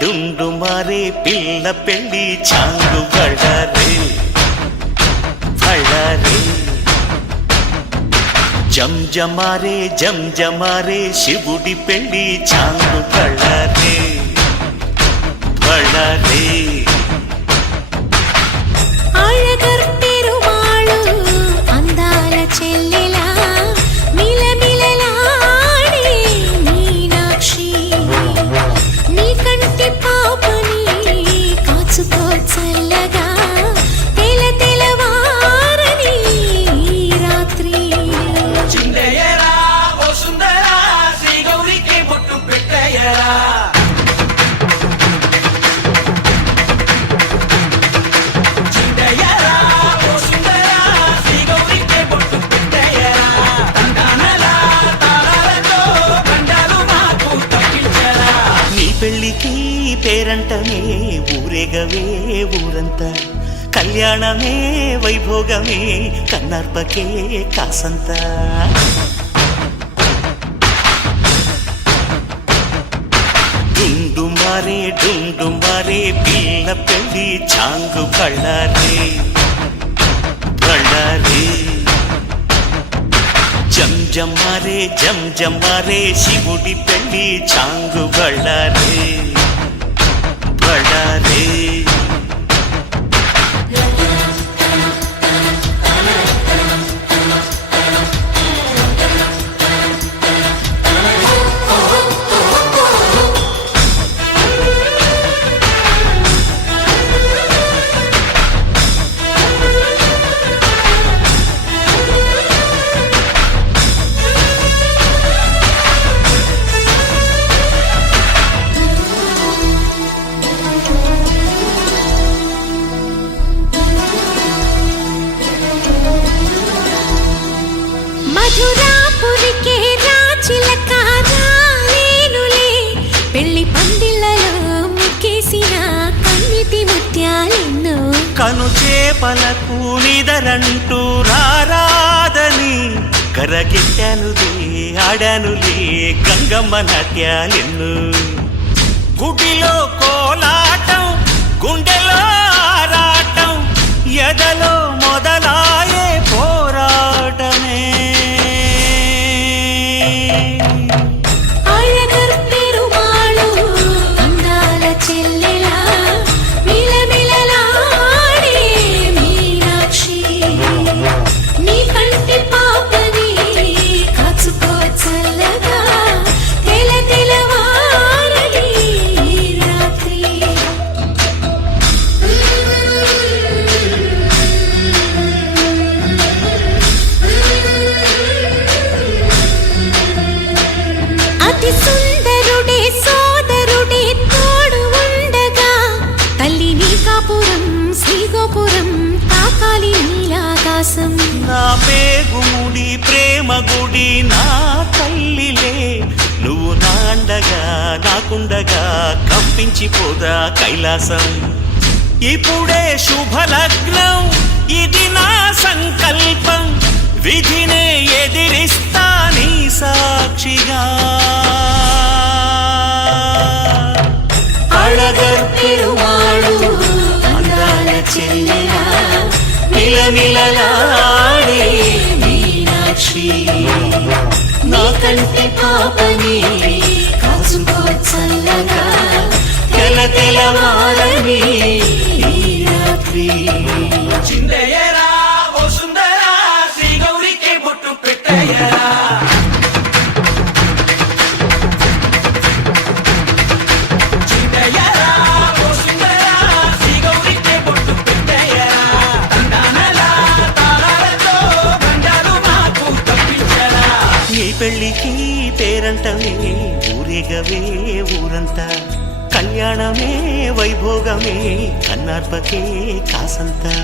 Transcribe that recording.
ಡುಂಡುಮಾರೆ ಪಿಲ್ಲ ಪೆಳ್ಳಿ ಚಾಂಗು ಬಳ್ಳಾರೆ ಬಳ್ಳಾರೆ ಜಂಜಮಾರೆ ಶಿವುಡಿ ಪೆಳ್ಳಿ ಚಾಂಗು ಬಳ್ಳಾರೆ ಬಳ್ಳಾರೆ అழగర్ పెరుమాళు అందాల చెల్లెలా మిలమిలలాడే మీనాక్షి నీ కంటి పాపని కాచుకో చల్లగా తెల తెలవారని రాత్రి చిందయ్యరా ఓ సుందరా శ్రీ గౌరికి బొట్టు పెట్టయ్యరా పెళ్ళికి పేరంటమే ఊరేగవే ఊరంతా కళ్యాణమే వైభోగమే కన్నార్పకే కాసంతా డుండుమారే పిల్ల పెళ్ళి చాంగు బళ్ళారే బళ్ళారే జంజమారే శివుడి పెళ్ళి చాంగు బళ్ళారే బళ్ళారే మధురాపురికే రాచిలక రాలేనులే పెళ్లి పందిళ్ళలో ముక్కేసిన కన్నిటి ముత్యాలెన్నో కను చేపలకు నిదరంటూ రారాదని కరగిట్టానులే ఆడానులే గంగమ్మ నాట్యాలెన్ను గుడిలో కోలాటం గుండెలో ఆరాటం ఎదలో మొదలాయే పోరాటమే అழగర్ పెరుమాళు అందాల చెల్లెలా మిలమిలలాడే మీనాక్షి నీ కంటి పాపని కాచుకో చల్లగా తెల తెలవారని రాత్రి అతి సుందరుడే సోదరుడే తోడు ఉండగా తల్లి నీ కాపురం శ్రీగోపురం తాకాలి నీలాకాశం నా పేగుముడి ప్రేమ గుడి నా తల్లిలే నువ్వు నాండగా నాకుండగా కంపించిపోదా కైలాసం ఇప్పుడే శుభలగ్నం ఇది నా సంకల్పం విధినే ఎదిరిస్తా నీ సాక్షిగా అళగర్ పెరుమాళు అందాల చెల్లెలా మిలమిలలాడే మీనాక్షి నీ కంటి పాపని కాచుకో చల్లగా తెల తెలవారని రాత్రి చిందయ్యరా ఓ సుందరా శ్రీ గౌరికి బొట్టు పెట్ట పెళ్ళికి పేరంటమే ఊరేగవే ఊరంతా కళ్యాణమే వైభోగమే కన్నార్పకే కాసంతా